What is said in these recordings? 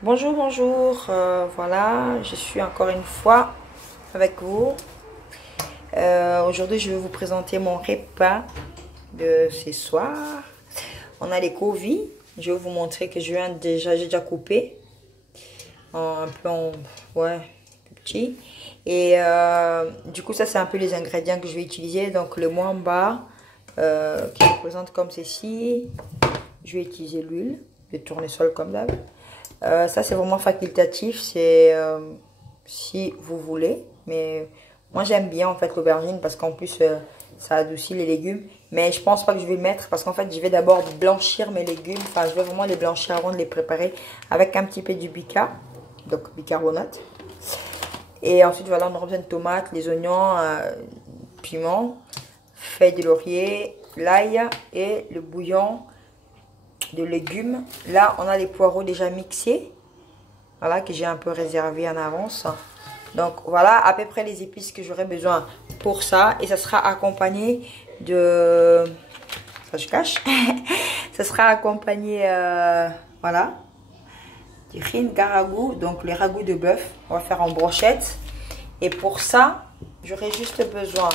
Bonjour, bonjour. Voilà, je suis encore une fois avec vous. Aujourd'hui, je vais vous présenter mon repas de ce soir. On a les covis. Je vais vous montrer que j'ai déjà coupé un peu en ouais, petit. Et du coup, ça c'est un peu les ingrédients que je vais utiliser. Donc le mwamba qui se présente comme ceci. Je vais utiliser l'huile de tournesol comme d'hab. Ça c'est vraiment facultatif, c'est si vous voulez, mais moi j'aime bien en fait l'aubergine parce qu'en plus ça adoucit les légumes, mais je pense pas que je vais le mettre parce qu'en fait je vais d'abord blanchir mes légumes, enfin je vais vraiment les blanchir avant de les préparer avec un petit peu du bica, donc bicarbonate, et ensuite voilà on aura besoin de tomates, les oignons, piment, feuilles de laurier, l'ail et le bouillon de légumes. Là on a les poireaux déjà mixés, voilà, que j'ai un peu réservé en avance. Donc voilà à peu près les épices que j'aurai besoin pour ça, et ça sera accompagné de ça je cache ça sera accompagné voilà, du ringa ragout, donc les ragoûts de bœuf. On va faire en brochette, et pour ça j'aurai juste besoin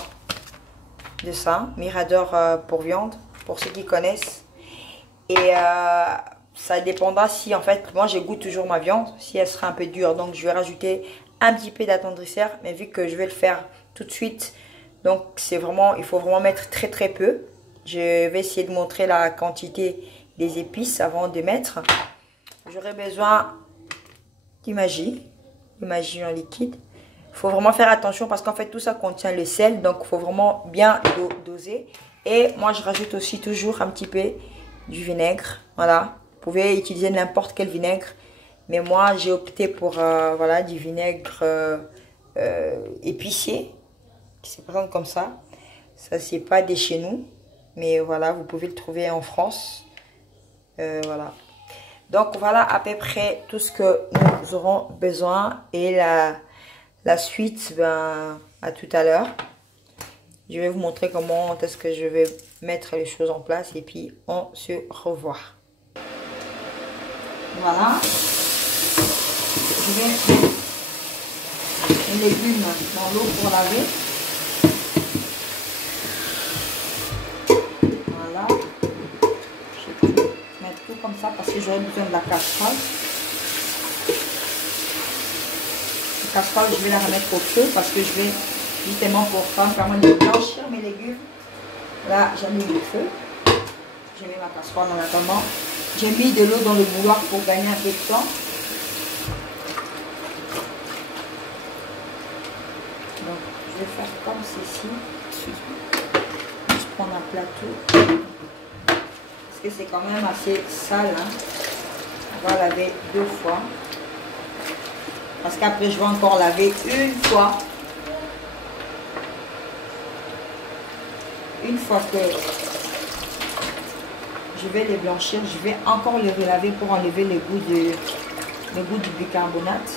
de ça, mirador pour viande, pour ceux qui connaissent. Et ça dépendra si en fait, moi je goûte toujours ma viande, si elle sera un peu dure, donc je vais rajouter un petit peu d'attendrisseur, mais vu que je vais le faire tout de suite, donc c'est vraiment, il faut vraiment mettre très très peu. Je vais essayer de montrer la quantité des épices avant de mettre. J'aurai besoin du maggi en liquide. Il faut vraiment faire attention parce qu'en fait tout ça contient le sel, donc il faut vraiment bien doser. Et moi je rajoute aussi toujours un petit peu du vinaigre, voilà. Vous pouvez utiliser n'importe quel vinaigre, mais moi j'ai opté pour voilà, du vinaigre épicé qui se présente comme ça. Ça c'est pas de chez nous, mais voilà, vous pouvez le trouver en France, voilà. Donc voilà à peu près tout ce que nous aurons besoin, et la suite, ben, à tout à l'heure. Je vais vous montrer comment est-ce que je vais mettre les choses en place, et puis on se revoit. Voilà. Je vais mettre les légumes dans l'eau pour laver. Voilà. Je vais mettre tout comme ça parce que j'aurai besoin de la casserole. La casserole, je vais la remettre au feu parce que je vais justement pour permettre de blanchir mes légumes. Là, j'ai mis le feu. J'ai mis ma casserole en attendant. J'ai mis de l'eau dans le bouilloire pour gagner un peu de temps. Donc, je vais faire comme ceci. Je prends un plateau. Parce que c'est quand même assez sale. Hein. On va laver 2 fois. Parce qu'après, je vais encore laver une fois. Une fois que je vais les blanchir, je vais encore les relaver pour enlever le goût du bicarbonate.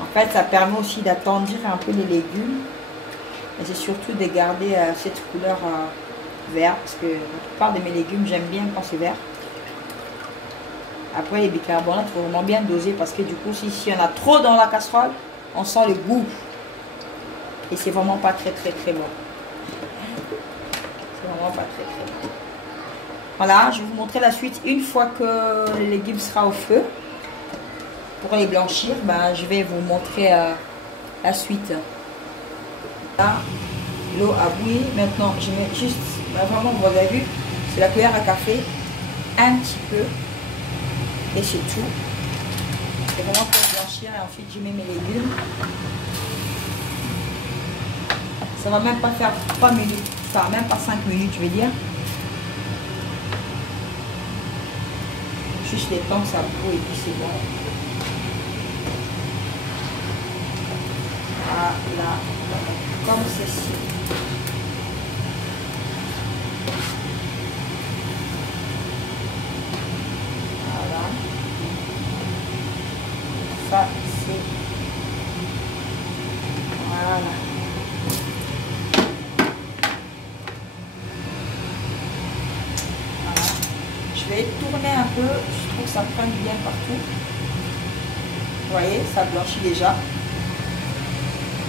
En fait, ça permet aussi d'attendir un peu les légumes. Et c'est surtout de garder cette couleur vert. Parce que la plupart de mes légumes, j'aime bien quand c'est vert. Après, les bicarbonates, il faut vraiment bien doser. Parce que du coup, si y en a trop dans la casserole, on sent le goût. Et c'est vraiment pas très bon. C'est vraiment pas très bon. Voilà, je vais vous montrer la suite une fois que le légume sera au feu. Pour les blanchir, ben, je vais vous montrer la suite. Là, l'eau a bouilli. Maintenant, je mets juste, ben, vraiment, vous avez vu, c'est la cuillère à café, un petit peu. Et c'est tout. C'est vraiment pour blanchir. Et ensuite, je mets mes légumes. Ça va même pas faire 3 minutes, enfin même pas 5 minutes, je vais dire. Juste les temps que ça bout et puis c'est bon. Voilà, comme ceci. Voilà. Ça c'est. Voilà. Je vais tourner un peu, je trouve que ça prenne bien partout. Vous voyez, ça blanchit déjà.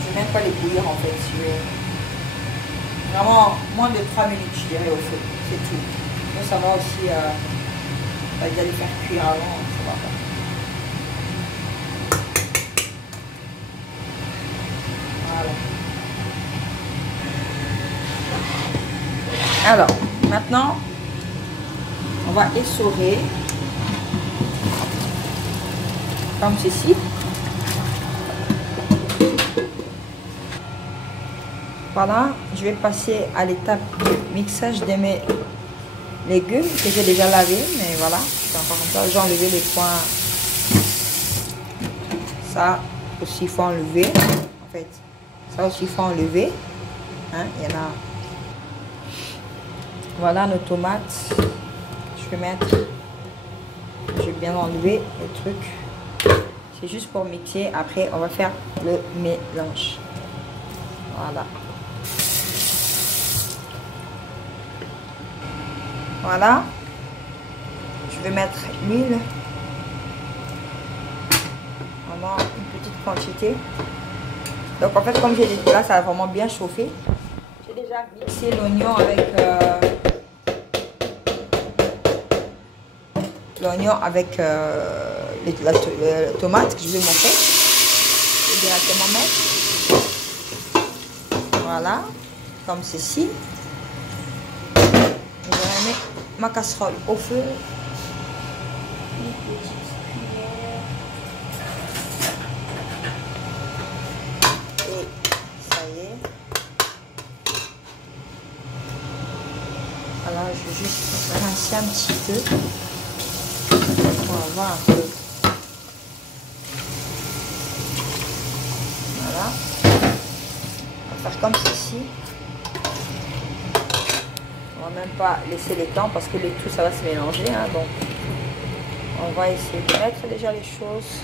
Je ne vais même pas les bouillir en fait. Je vais... Vraiment moins de 3 minutes, je dirais, au feu. C'est tout. Mais ça va aussi, on va déjà les faire cuire avant, ça va pas. Voilà. Alors, maintenant, on va essorer comme ceci. Voilà, je vais passer à l'étape de mixage de mes légumes que j'ai déjà lavés, mais voilà, c'est encore comme ça. J'ai enlevé les points. Ça aussi il faut enlever. En fait, ça aussi il faut enlever. Hein, il y en a. Voilà nos tomates. Je vais bien enlever le truc. C'est juste pour mixer. Après, on va faire le mélange. Voilà. Voilà. Je vais mettre l'huile. Vraiment une petite quantité. Donc en fait, comme j'ai dit là, ça a vraiment bien chauffé. J'ai déjà mixé l'oignon avec la tomate que je vais montrer. Je vais directement mettre. Voilà, comme ceci. Je vais mettre ma casserole au feu. Une petite cuillère. Et ça y est. Alors, je vais juste rincer un petit peu. On va voir un peu. Voilà. On va faire comme ceci. On va même pas laisser le temps parce que le tout ça va se mélanger. Hein, donc, on va essayer de mettre déjà les choses.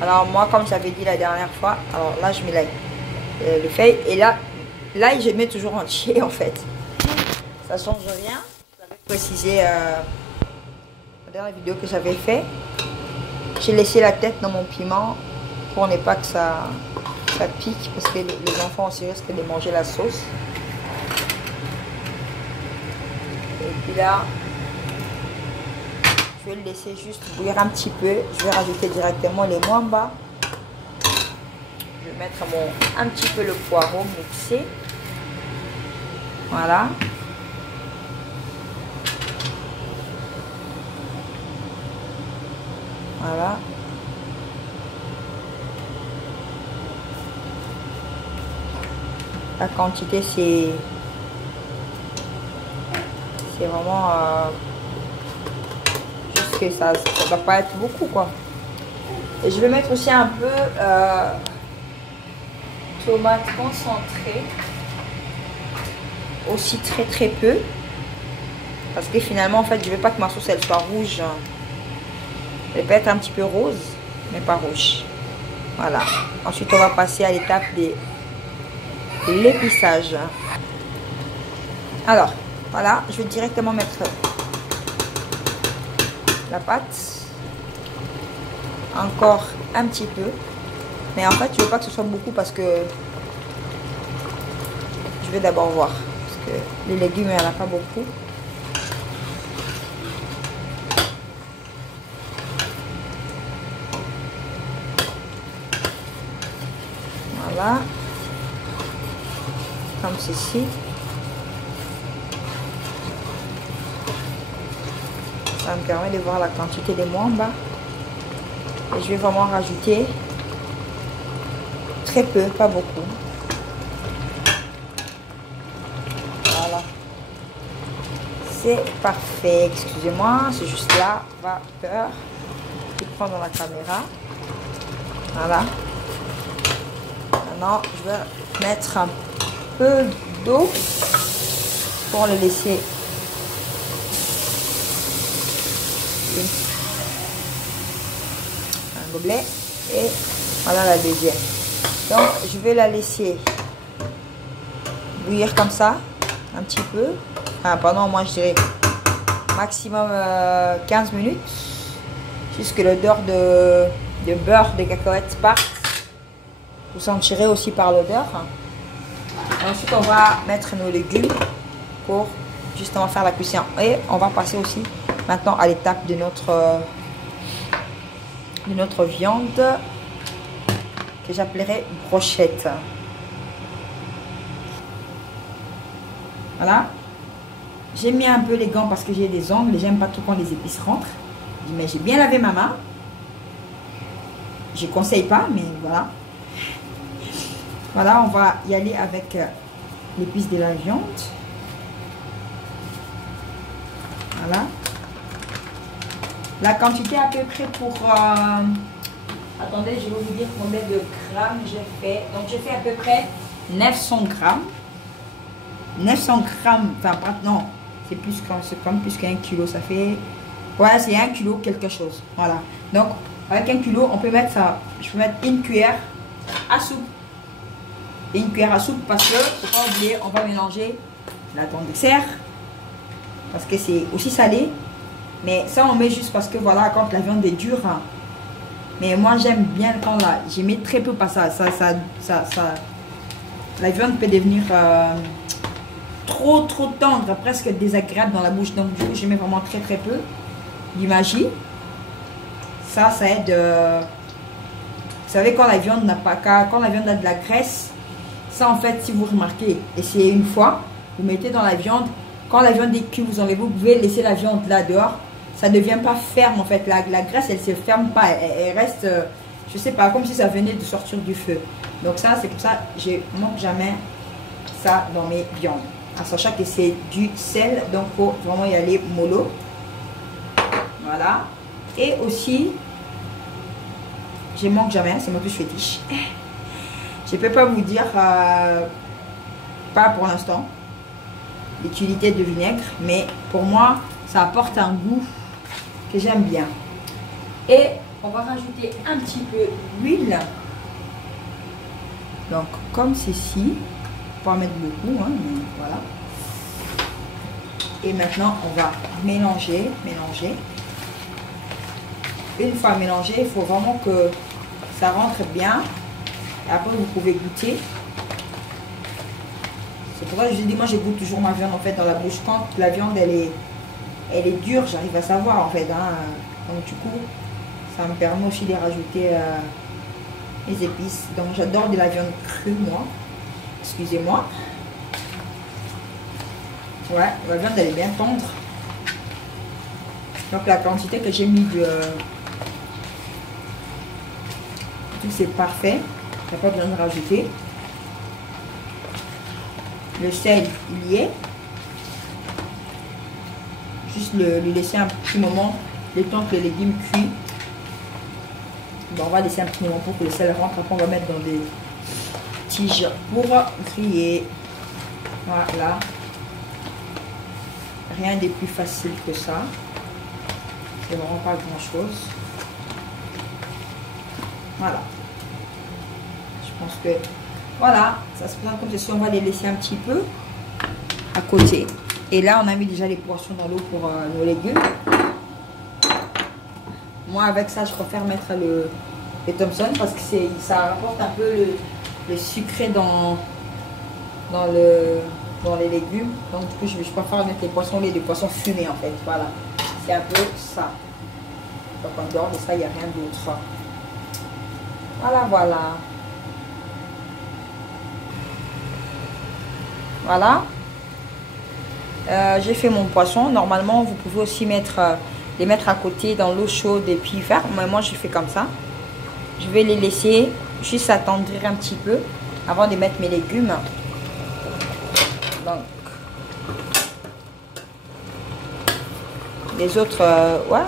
Alors moi, comme j'avais dit la dernière fois, alors là je mets le feuille et là je mets toujours entier en fait. Ça change rien. J'avais précisé la dernière vidéo que j'avais fait. J'ai laissé la tête dans mon piment pour ne pas que ça pique parce que les enfants aussi risquent de manger la sauce. Et puis là, je vais le laisser juste bouillir un petit peu. Je vais rajouter directement les mwamba. Je vais mettre un petit peu le poireau mixé. Voilà. Voilà. La quantité, c'est vraiment juste que ça ne va pas être beaucoup quoi. Et je vais mettre aussi un peu tomate concentrée, aussi très peu, parce que finalement en fait je veux pas que ma sauce elle soit rouge. Elle peut être un petit peu rose mais pas rouge. Voilà. Ensuite on va passer à l'étape de l'épissage. Alors voilà, je vais directement mettre la pâte. Encore un petit peu. Mais en fait, je veux pas que ce soit beaucoup parce que je vais d'abord voir. Parce que les légumes, il n'y en a pas beaucoup. Voilà. Comme ceci. Ça me permet de voir la quantité de mwamba. Et je vais vraiment rajouter très peu, pas beaucoup. Voilà. C'est parfait. Excusez-moi, c'est juste la vapeur qui prend dans la caméra. Voilà. Maintenant, je vais mettre un peu d'eau pour le laisser un gobelet et voilà la deuxième. Donc je vais la laisser bouillir comme ça un petit peu, enfin pendant moi je dirais maximum 15 minutes. Jusque l'odeur de beurre de cacahuètes parte. Vous sentirez aussi par l'odeur. Ensuite, on va mettre nos légumes pour justement faire la cuisson. Et on va passer aussi maintenant à l'étape de notre viande que j'appellerai brochette. Voilà. J'ai mis un peu les gants parce que j'ai des ongles. J'aime pas trop quand les épices rentrent. Mais j'ai bien lavé ma main. Je conseille pas, mais voilà. Voilà, on va y aller avec l'épice de la viande. Voilà. La quantité à peu près pour... attendez, je vais vous dire combien de grammes j'ai fait. Donc, j'ai fait à peu près 900 grammes. 900 grammes, enfin, non, c'est comme plus qu'un kilo. Ça fait... Voilà, c'est 1 kilo quelque chose. Voilà. Donc, avec 1 kilo, on peut mettre ça. Je peux mettre une cuillère à soupe. Et une cuillère à soupe parce que, faut pas oublier, on va mélanger la dent de serre. Parce que c'est aussi salé. Mais ça, on met juste parce que, voilà, quand la viande est dure. Hein. Mais moi, j'aime bien quand là, je mets très peu parce que la viande peut devenir trop tendre, presque désagréable dans la bouche. Donc, du coup, je mets vraiment très peu du magie. Ça aide. Vous savez, quand la viande n'a pas, quand la viande a de la graisse, ça en fait, si vous remarquez, essayez une fois, vous mettez dans la viande. Quand la viande est cuite, vous enlevez, vous pouvez laisser la viande là dehors. Ça ne devient pas ferme en fait. La graisse, elle ne se ferme pas. Elle reste, je sais pas, comme si ça venait de sortir du feu. Donc ça, c'est comme ça, je ne manque jamais ça dans mes viandes. En sachant que c'est du sel, donc il faut vraiment y aller mollo. Voilà. Et aussi, je manque jamais, c'est mon plus fétiche. Je ne peux pas vous dire, pas pour l'instant, l'utilité de vinaigre, mais pour moi, ça apporte un goût que j'aime bien. Et on va rajouter un petit peu d'huile. Donc, comme ceci, pas en mettre beaucoup, hein, mais voilà. Et maintenant, on va mélanger. Une fois mélangé, il faut vraiment que ça rentre bien. Et après, vous pouvez goûter. C'est pour ça que je dis, moi, je goûte toujours ma viande en fait dans la bouche. Quand la viande, elle est dure, j'arrive à savoir en fait. Hein. Donc, du coup, ça me permet aussi de rajouter les épices. Donc, j'adore de la viande crue, moi. Excusez-moi. Ouais, la viande, elle est bien tendre. Donc, la quantité que j'ai mis de... c'est parfait. Il n'y a pas besoin de rajouter. Le sel, il y est. Juste lui laisser un petit moment, le temps que les légumes cuisent. Bon, on va laisser un petit moment pour que le sel rentre. Après, on va mettre dans des tiges pour griller. Voilà. Rien de plus facile que ça. C'est vraiment pas grand chose. Voilà. Je pense que voilà, ça se présente comme ceci. On va les laisser un petit peu à côté. Et là, on a mis déjà les poissons dans l'eau pour nos légumes. Moi, avec ça, je préfère mettre les Thompson parce que ça apporte un peu le sucré dans les légumes. Donc, du coup, je préfère mettre les poissons lait, des poissons fumés en fait. Voilà, c'est un peu ça. Donc, en dehors de ça, il n'y a rien d'autre. Voilà. Voilà. J'ai fait mon poisson. Normalement, vous pouvez aussi les mettre à côté dans l'eau chaude et puis faire. Mais moi, je fais comme ça. Je vais les laisser juste attendrir un petit peu avant de mettre mes légumes. Donc, les autres, ouais,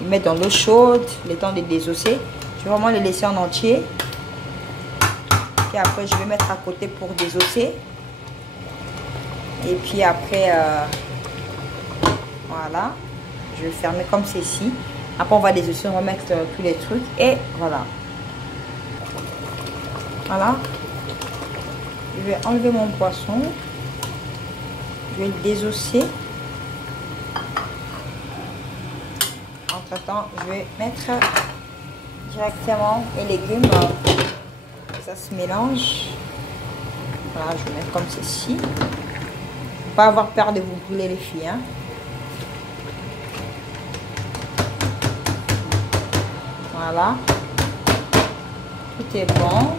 les mettre dans l'eau chaude, le temps de les désosser. Je vais vraiment les laisser en entier. Et après, je vais mettre à côté pour désosser. Et puis après, voilà, je vais fermer comme ceci. Après, on va désosser, on va mettre tous les trucs. Et voilà. Voilà. Je vais enlever mon poisson. Je vais le désosser. Entre-temps, je vais mettre directement les légumes. Ça se mélange. Voilà, je vais mettre comme ceci. Pas avoir peur de vous brûler les filles. Hein. Voilà. Tout est bon.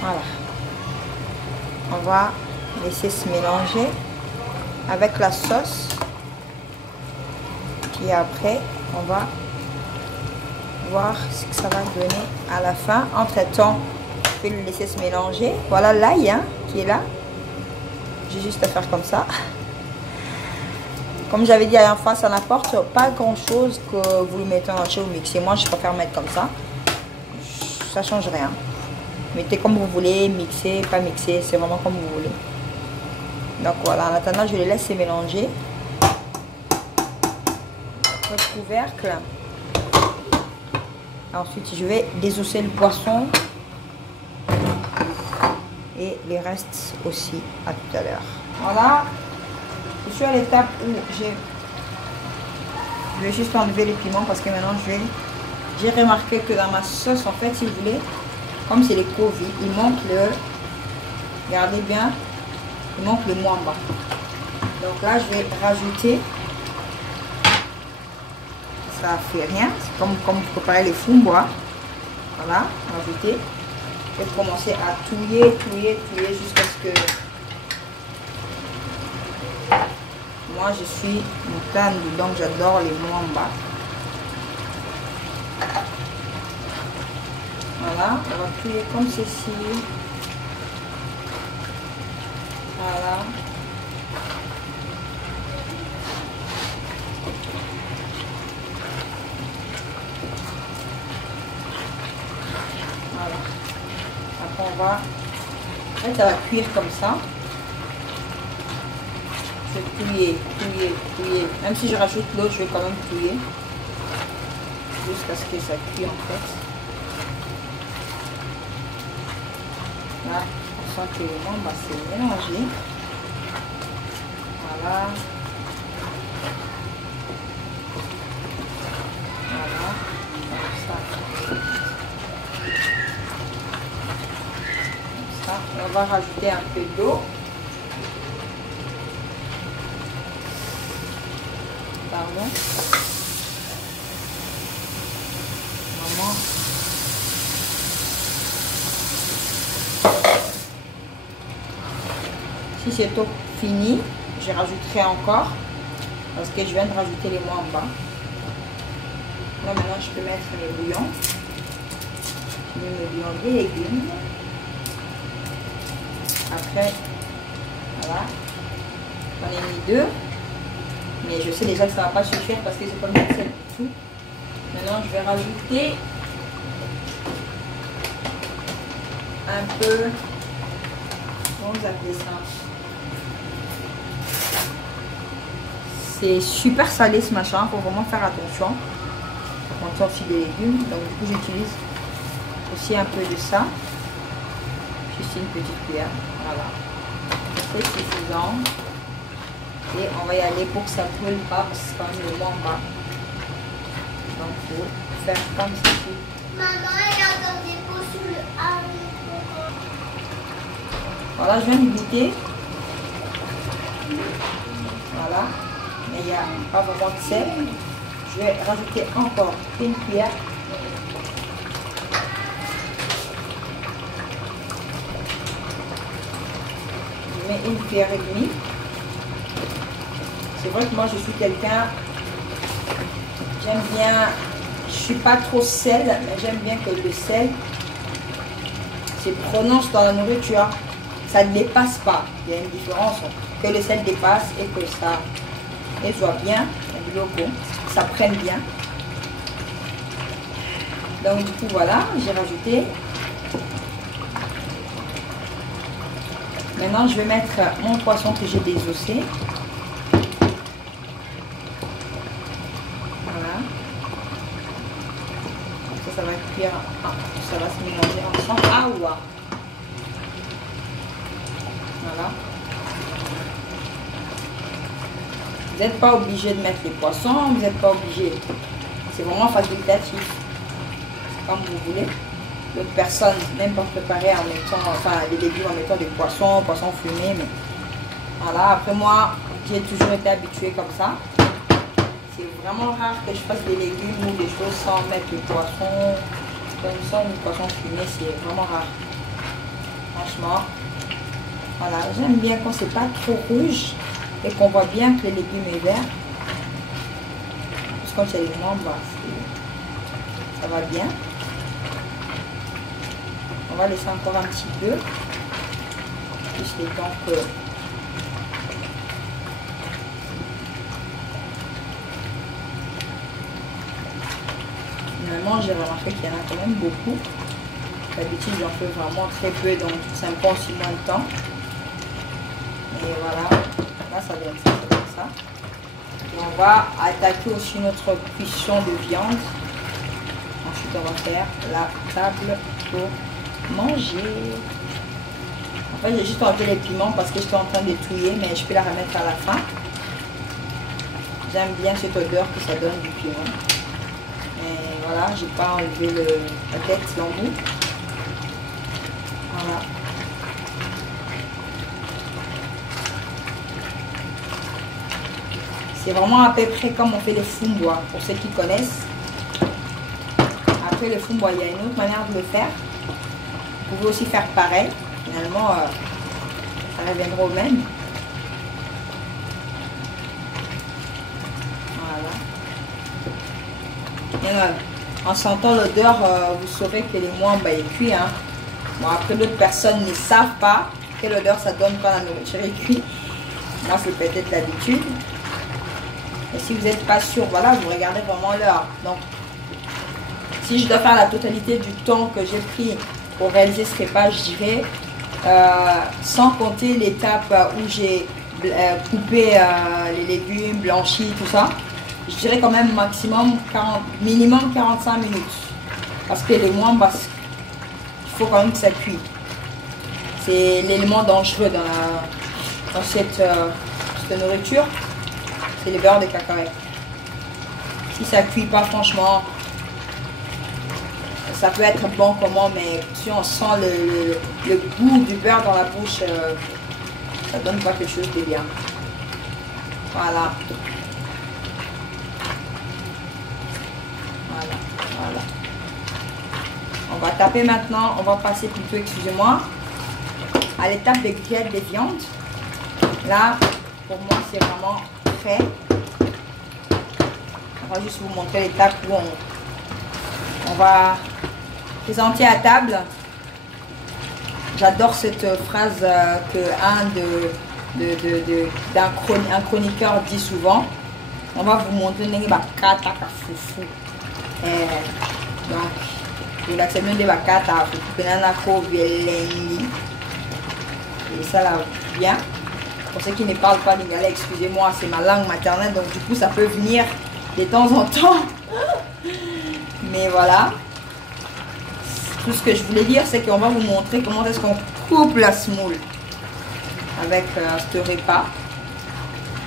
Voilà. On va laisser se mélanger avec la sauce. Puis après, on va voir ce que ça va donner à la fin. Entre-temps, je vais le laisser se mélanger. Voilà l'ail hein, qui est là. J'ai juste à faire comme ça. Comme j'avais dit la dernière fois, ça n'apporte pas grand-chose que vous le mettez en entier ou mixer. Moi, je préfère mettre comme ça. Ça ne change rien. Mettez comme vous voulez, mixer, pas mixer, c'est vraiment comme vous voulez. Donc voilà, en attendant, je les laisse se mélanger. Votre couvercle. Ensuite, je vais désosser le poisson. Et les restes aussi à tout à l'heure. Voilà. Je suis à l'étape où je vais juste enlever les piments parce que maintenant j'ai remarqué que dans ma sauce, en fait, si vous voulez, comme c'est les Covid, il manque le, regardez bien, il manque le mwamba. Donc là, je vais rajouter, ça fait rien, c'est comme vous préparez les fumbois. Voilà, rajouter. Je vais commencer à touiller jusqu'à ce que moi je suis moutane, donc j'adore les mwamba. Voilà, on va touiller comme ceci. Voilà. Voilà. Après on va, en fait ça va cuire comme ça. Je vais touiller. Même si je rajoute l'eau, je vais quand même touiller. Jusqu'à ce que ça cuire en fait. Là, on sent que le mwamba s'est mélangé. Voilà. Voilà. Comme ça. Comme ça. On va rajouter un peu d'eau. Pardon. Maman. Si c'est tout fini, je rajouterai encore parce que je viens de rajouter les mwamba. Là maintenant je peux mettre mes bouillons. Je mets mes bouillons des légumes. Après, voilà. J'en ai mis 2. Mais je sais déjà que ça ne va pas suffire parce que c'est comme ça tout. Maintenant je vais rajouter un peu, comment vous appelez ça? C'est super salé ce machin, il faut vraiment faire attention. On sort aussi des légumes, donc du coup j'utilise aussi un peu de ça. Juste une petite cuillère, voilà. C'est suffisant. Et on va y aller pour que ça ne brûle pas parce que c'est quand même le mwamba. Donc il faut faire comme ceci. Maman, il y a encore des pots sur le haricot. Voilà, je viens de goûter. Voilà. Mais il n'y a pas vraiment de sel. Je vais rajouter encore une cuillère. Je mets une cuillère et demie. C'est vrai que moi je suis quelqu'un, j'aime bien, je suis pas trop sel, mais j'aime bien que le sel se prononce dans la nourriture. Ça ne dépasse pas. Il y a une différence que le sel dépasse et que ça soit bien, du loco, ça prenne bien. Donc du coup voilà, j'ai rajouté. Maintenant je vais mettre mon poisson que j'ai désossé. Ça va cuire. Ah, ça va se mélanger ensemble. Ah ouais. Voilà. Vous n'êtes pas obligé de mettre les poissons, vous n'êtes pas obligé. C'est vraiment facultatif. C'est comme vous voulez. D'autres personnes n'aiment pas préparer en mettant, enfin les légumes en mettant des poissons fumés. Mais voilà, après moi, j'ai toujours été habituée comme ça. C'est vraiment rare que je fasse des légumes ou des choses sans mettre les poissons. Comme ça, les poissons fumés, c'est vraiment rare. Franchement. Voilà, j'aime bien quand c'est pas trop rouge et qu'on voit bien que les légumes sont verts. Parce que quand il y a les membres, ça va bien. On va laisser encore un petit peu. Juste les temps que... Finalement, j'ai remarqué qu'il y en a quand même beaucoup. D'habitude, j'en fais vraiment très peu, donc ça me prend aussi moins de temps. Et voilà, là ça donne ça, ça donne ça. Et on va attaquer aussi notre cuisson de viande. Ensuite, on va faire la table pour manger. En fait, j'ai juste enlevé les piments parce que j'étais en train de les touiller, mais je peux la remettre à la fin. J'aime bien cette odeur que ça donne du piment. Et voilà, j'ai pas enlevé la tête, l'embout. Voilà. C'est vraiment à peu près comme on fait les fumbois, pour ceux qui connaissent. Après les fumbois, il y a une autre manière de le faire. Vous pouvez aussi faire pareil. Finalement, ça reviendra au même. Voilà. Et, en sentant l'odeur, vous saurez que les membres est cuit. Hein. Bon, après, d'autres personnes ne savent pas quelle odeur ça donne quand la nourriture est cuite. Moi, c'est peut-être l'habitude. Et si vous n'êtes pas sûr, voilà, vous regardez vraiment l'heure. Donc, si je dois faire la totalité du temps que j'ai pris pour réaliser ce repas, je dirais, sans compter l'étape où j'ai coupé les légumes, blanchi, tout ça, je dirais quand même minimum 45 minutes. Parce que les moins, il faut quand même que ça cuise. C'est l'élément dangereux dans cette nourriture. C'est le beurre de cacahuète. Si ça ne cuit pas, franchement, ça peut être bon comment, mais si on sent le goût du beurre dans la bouche, ça donne pas quelque chose de bien. Voilà. Voilà, voilà. On va taper maintenant, on va passer plutôt, excusez-moi, à l'étape de grillade des viandes. Là, pour moi, c'est vraiment prêt. On va juste vous montrer l'étape où on va présenter à table. J'adore cette phrase que un chroniqueur dit souvent. On va vous montrer donc, vous l'acceptez de bakata, et ça là bien. Pour ceux qui ne parlent pas lingala, excusez-moi, c'est ma langue maternelle, donc du coup ça peut venir de temps en temps. Mais voilà. Tout ce que je voulais dire, c'est qu'on va vous montrer comment est-ce qu'on coupe la semoule avec ce repas.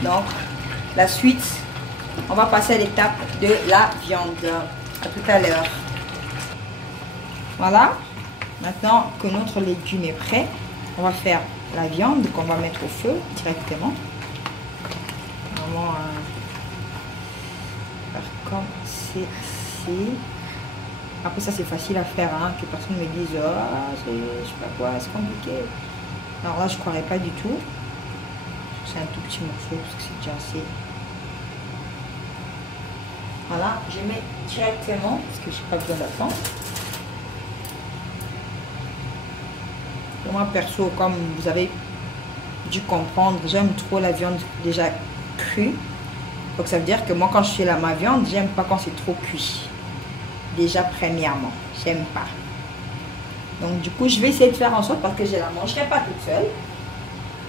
Donc, la suite, on va passer à l'étape de la viande. À tout à l'heure. Voilà. Maintenant que notre légume est prêt, on va faire la viande qu'on va mettre au feu directement. Vraiment, comme ceci. Après ça c'est facile à faire, hein, que personne me dise oh, je sais pas quoi, c'est compliqué. Alors là je croirais pas du tout. C'est un tout petit morceau parce que c'est déjà assez. Voilà, je mets directement parce que je n'ai pas besoin d'attendre. Moi perso, comme vous avez dû comprendre, j'aime trop la viande déjà crue. Donc ça veut dire que moi quand je fais ma viande, j'aime pas quand c'est trop cuit. Déjà premièrement, j'aime pas. Donc du coup je vais essayer de faire en sorte parce que je la mangerai pas toute seule.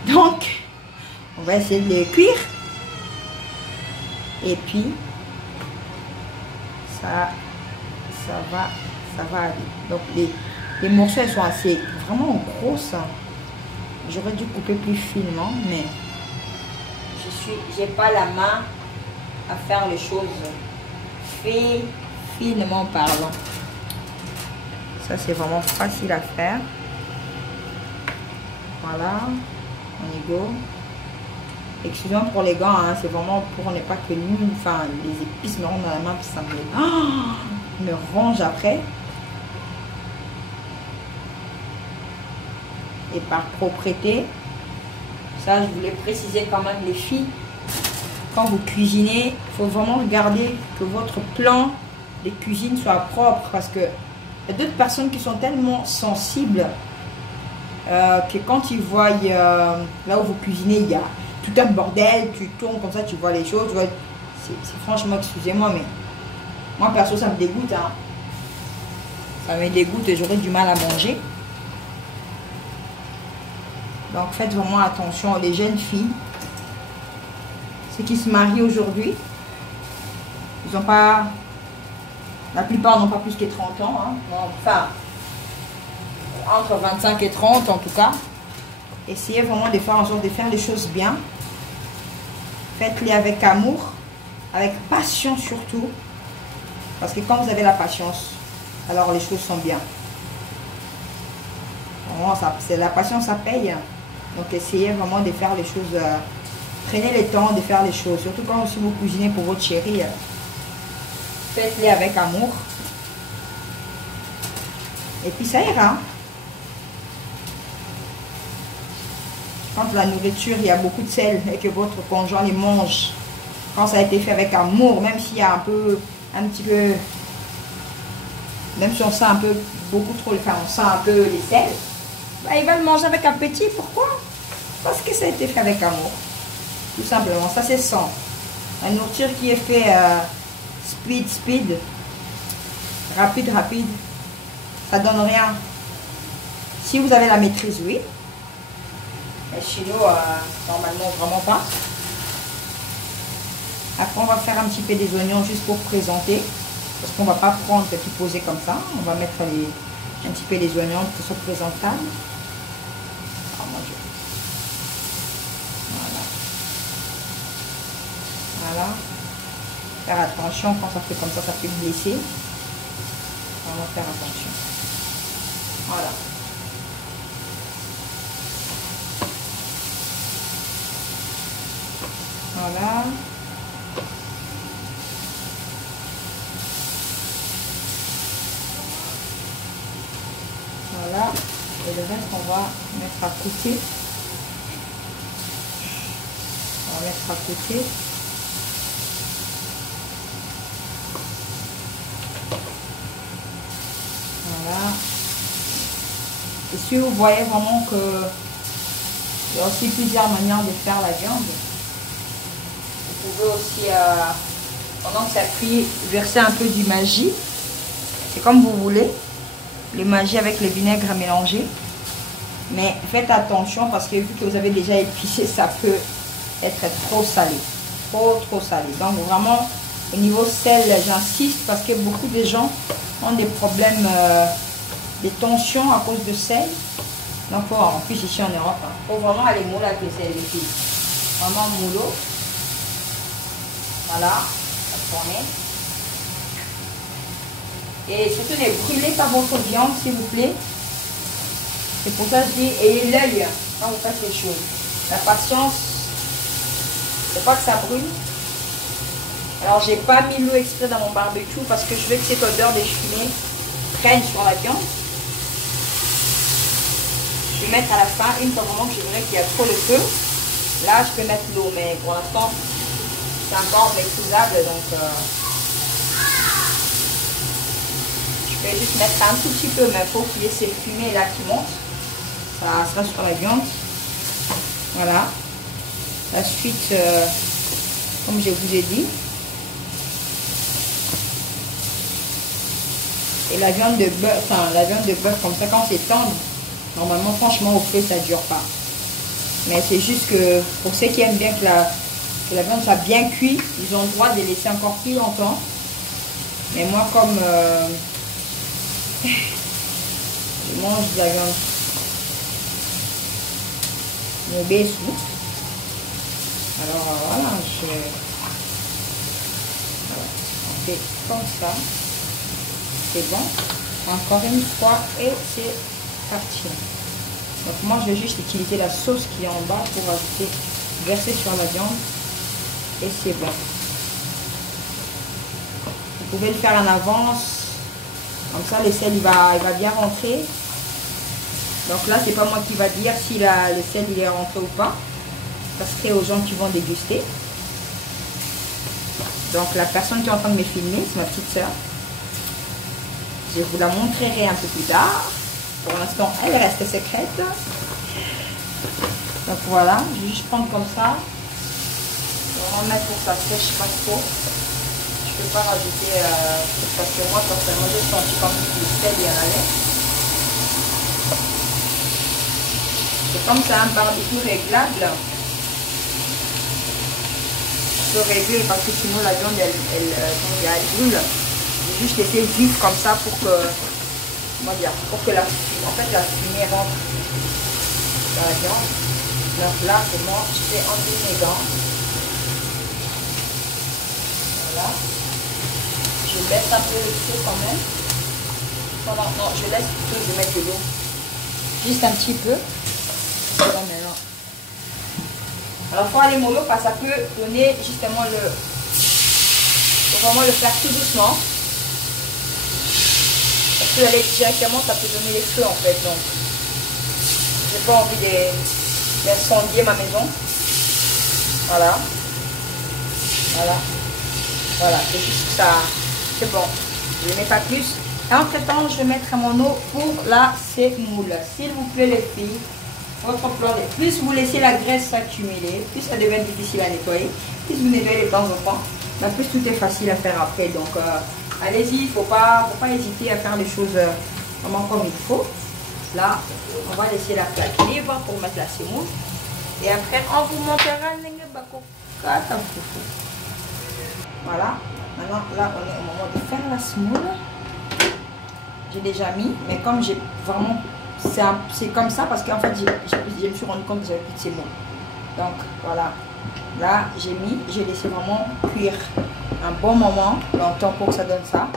Donc on va essayer de les cuire. Et puis ça ça va aller. Donc les morceaux, elles sont assez vraiment grosses. J'aurais dû couper plus finement, mais j'ai pas la main à faire les choses finement parlant. Ça, c'est vraiment facile à faire. Voilà, on y go. Excusez-moi pour les gants, hein, c'est vraiment pour ne pas que nous, enfin, les épices me rendent dans la main, puis ça me ronge après. Et par propreté, ça, je voulais préciser quand même, les filles, quand vous cuisinez, il faut vraiment regarder que votre plan de cuisine soit propre, parce que il y a d'autres personnes qui sont tellement sensibles que quand ils voient là où vous cuisinez, il y a tout un bordel, tu tournes comme ça, tu vois les choses. C'est franchement, excusez-moi, mais moi perso, ça me dégoûte. Hein. Ça me dégoûte et j'aurais du mal à manger. Donc faites vraiment attention, les jeunes filles, ceux qui se marient aujourd'hui, ils n'ont pas, la plupart n'ont pas plus que 30 ans, hein. Enfin, entre 25 et 30 en tout cas. Essayez vraiment de faire en sorte de faire les choses bien. Faites-les avec amour, avec passion surtout. Parce que quand vous avez la patience, alors les choses sont bien. Vraiment, la patience, ça paye. Donc essayez vraiment de faire les choses. Prenez le temps de faire les choses. Surtout quand aussi vous cuisinez pour votre chérie. Faites-les avec amour. Et puis ça ira. Quand la nourriture, il y a beaucoup de sel et que votre conjoint les mange, quand ça a été fait avec amour, même s'il y a un petit peu, même si on sent un peu beaucoup trop, enfin on sent un peu les sels, bah, il va le manger avec appétit. Pourquoi? Parce que ça a été fait avec amour. Tout simplement, ça c'est sans. La nourriture qui est faite speed, rapide, ça donne rien. Si vous avez la maîtrise, oui. Mais chez nous, normalement, vraiment pas. Après, on va faire un petit peu des oignons juste pour présenter. Parce qu'on ne va pas prendre et puis poser comme ça. On va mettre un petit peu les oignons pour que ce soit présentable. Oh mon Dieu. Voilà. Faire attention quand ça fait comme ça peut blesser. On va faire attention. Voilà. Voilà. Voilà. Et le reste, on va mettre à côté. On va mettre à côté. Voilà. Et si vous voyez vraiment que il y a aussi plusieurs manières de faire la viande, vous pouvez aussi, pendant que ça cuit, verser un peu du maggi. C'est comme vous voulez. Le maggi avec le vinaigre mélangé. Mais faites attention parce que vu que vous avez déjà épicé, ça peut être trop salé. Trop salé. Donc vraiment, au niveau sel, j'insiste parce que beaucoup de gens ont des problèmes de tension à cause de sel. Donc en plus ici en Europe, il faut vraiment aller mollo avec le sel, les filles. Vraiment mollo. Voilà, ça tourne. Et surtout ne brûlez pas votre viande s'il vous plaît. C'est pour ça que je dis, ayez l'œil quand vous faites les choses. La patience, c'est pas que ça brûle. Alors j'ai pas mis l'eau exprès dans mon barbecue parce que je veux que cette odeur des fumées prenne sur la viande. Je vais mettre à la fin, une fois vraiment que je verrai qu'il y a trop de feu. Là je peux mettre l'eau, mais pour l'instant c'est encore maîtrisable, donc je vais juste mettre un tout petit peu, mais il faut qu'il y ait ces fumées là qui montent. Ça sera sur la viande. Voilà. La suite, comme je vous ai dit. Et la viande de bœuf, enfin la viande de bœuf comme ça, quand c'est tendre, normalement franchement au feu ça ne dure pas. Mais c'est juste que pour ceux qui aiment bien que la viande soit bien cuite, ils ont le droit de laisser encore plus longtemps. Mais moi comme Je mange de la viande mobile. Alors voilà, on fait comme ça. C'est bon. Encore une fois et c'est parti. Donc moi je vais juste utiliser la sauce qui est en bas pour ajouter, verser sur la viande et c'est bon. Vous pouvez le faire en avance, comme ça le sel il va bien rentrer. Donc là c'est pas moi qui va dire si le sel il est rentré ou pas, parce que c'est aux gens qui vont déguster. Donc la personne qui est en train de me filmer, c'est ma petite soeur. Je vous la montrerai un peu plus tard. Pour l'instant, elle reste secrète. Donc voilà, je vais juste prendre comme ça. Je vais remettre pour que ça sèche pas trop. Je ne peux pas rajouter parce que moi, personnellement, j'ai senti comme si le sel y en allait. C'est comme ça un barbecue réglable. Je peux régler parce que sinon la viande elle brûle. Je vais juste laisser vif comme ça pour que, pour que la fumée rentre dans la viande. Donc là c'est bon, je fais enlever mes gants. Voilà. Je baisse un peu le feu quand même. Non, je laisse plutôt, je vais mettre de l'eau. Juste un petit peu. Voilà, maintenant. Alors il faut aller mollo parce que ça peut donner justement faut vraiment le faire tout doucement. Parce que aller directement ça peut donner les feux en fait. Donc j'ai pas envie d'incendier ma maison. Voilà. Voilà, c'est juste ça. C'est bon. Je ne mets pas plus. Et entre temps, je vais mettre mon eau pour la semoule. S'il vous plaît les filles, votre plan, plus vous laissez la graisse s'accumuler, plus ça devient difficile à nettoyer. Plus vous nettoyez de temps en temps, plus tout est facile à faire après. Donc allez-y, il ne faut pas hésiter à faire les choses vraiment comme il faut. Là, on va laisser la plaque libre pour mettre la semoule. Et après, on vous montrera voilà. Maintenant, là, on est au moment de faire la semoule. J'ai déjà mis, mais comme j'ai vraiment... C'est comme ça parce qu'en fait, je me suis rendu compte que j'avais plus de semoule. Donc, voilà. Là, j'ai laissé vraiment cuire un bon moment, longtemps pour que ça donne ça.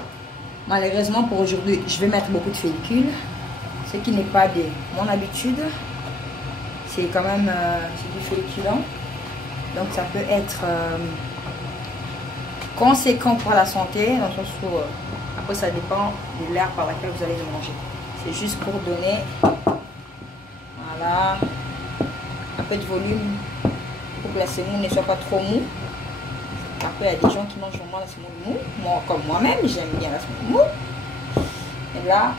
Malheureusement, pour aujourd'hui, je vais mettre beaucoup de fécule. Ce qui n'est pas de mon habitude. C'est quand même du féculent. Donc, ça peut être conséquent pour la santé, dans le sens où après, ça dépend de l'air par laquelle vous allez le manger. C'est juste pour donner, voilà, un peu de volume pour que la semoule ne soit pas trop mou. Après, il y a des gens qui mangent vraiment la semoule mou. Moi, comme moi-même, j'aime bien la semoule mou. Et là,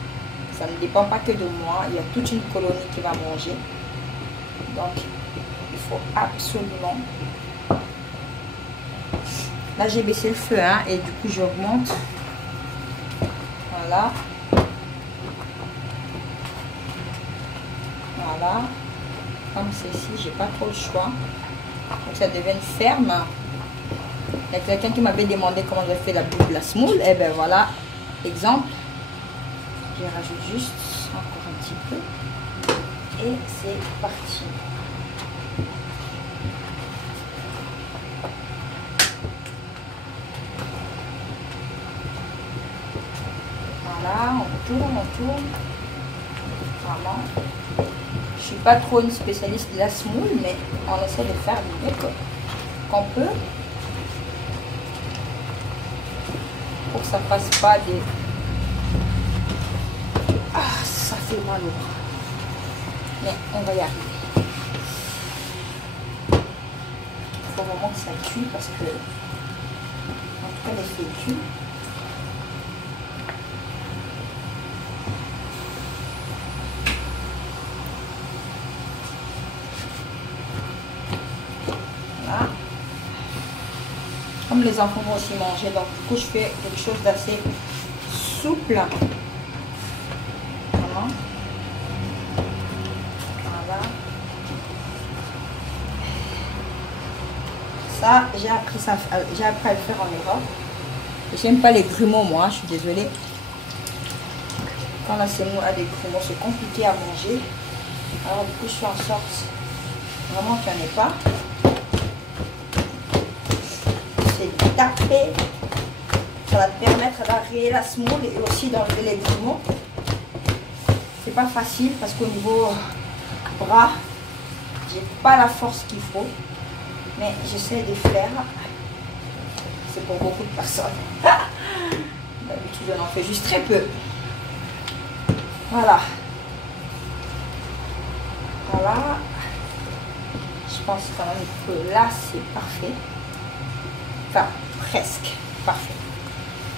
ça ne dépend pas que de moi. Il y a toute une colonie qui va manger. Donc, il faut absolument... Là, j'ai baissé le feu, hein, et du coup, j'augmente. Voilà. Voilà. Comme ceci, j'ai pas trop le choix. Donc, ça devient ferme. Il y a quelqu'un qui m'avait demandé comment j'ai fait la boule de la semoule. Et ben voilà, exemple. Je rajoute juste encore un petit peu. Et c'est parti. Voilà, on tourne. Vraiment. Je suis pas trop une spécialiste de la semoule, mais on essaie de faire du mieux qu'on peut. Pour que ça fasse pas des... Ah, ça fait mal au bras. Mais on va y arriver. Il faut vraiment que ça cuit parce que... En tout cas, les fécule. Voilà. Comme les enfants vont aussi manger, donc du coup je fais quelque chose d'assez souple. Voilà. Ça, j'ai appris à le faire en Europe. J'aime pas les grumeaux, moi, je suis désolée. Quand la semoule a des grumeaux, c'est compliqué à manger. Alors du coup, je fais en sorte vraiment qu'il n'y en ait pas. C'est de taper. Ça va te permettre d'arriver la semoule et aussi d'enlever les grumeaux. C'est pas facile parce qu'au niveau bras, j'ai pas la force qu'il faut. Mais j'essaie de faire. C'est pour beaucoup de personnes. D'habitude, on en fait juste très peu. Voilà. Voilà. Je pense quand même que là, c'est parfait. Enfin, presque parfait.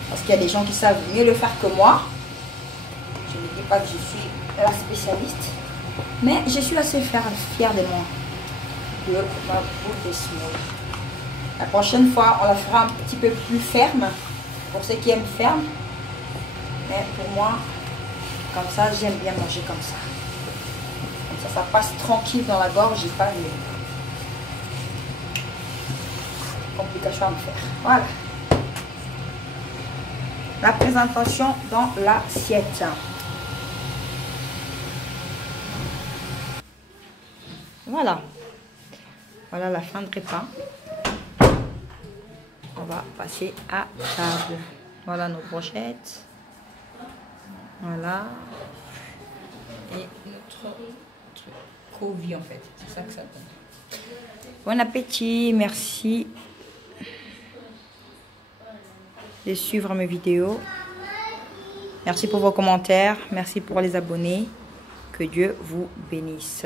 Parce qu'il y a des gens qui savent mieux le faire que moi. Je ne dis pas que je suis la spécialiste. Mais je suis assez fière de moi. De ma boule de semoule. La prochaine fois, on la fera un petit peu plus ferme. Pour ceux qui aiment ferme. Mais pour moi, comme ça, j'aime bien manger comme ça. Comme ça passe tranquille dans la gorge. J'ai pas de complications à me faire. Voilà. La présentation dans l'assiette. Voilà. Voilà la fin de repas. On va passer à table. Voilà nos brochettes. Voilà. Et notre Covid en fait. C'est ça que ça donne. Bon appétit. Merci de suivre mes vidéos. Merci pour vos commentaires. Merci pour les abonnés. Que Dieu vous bénisse.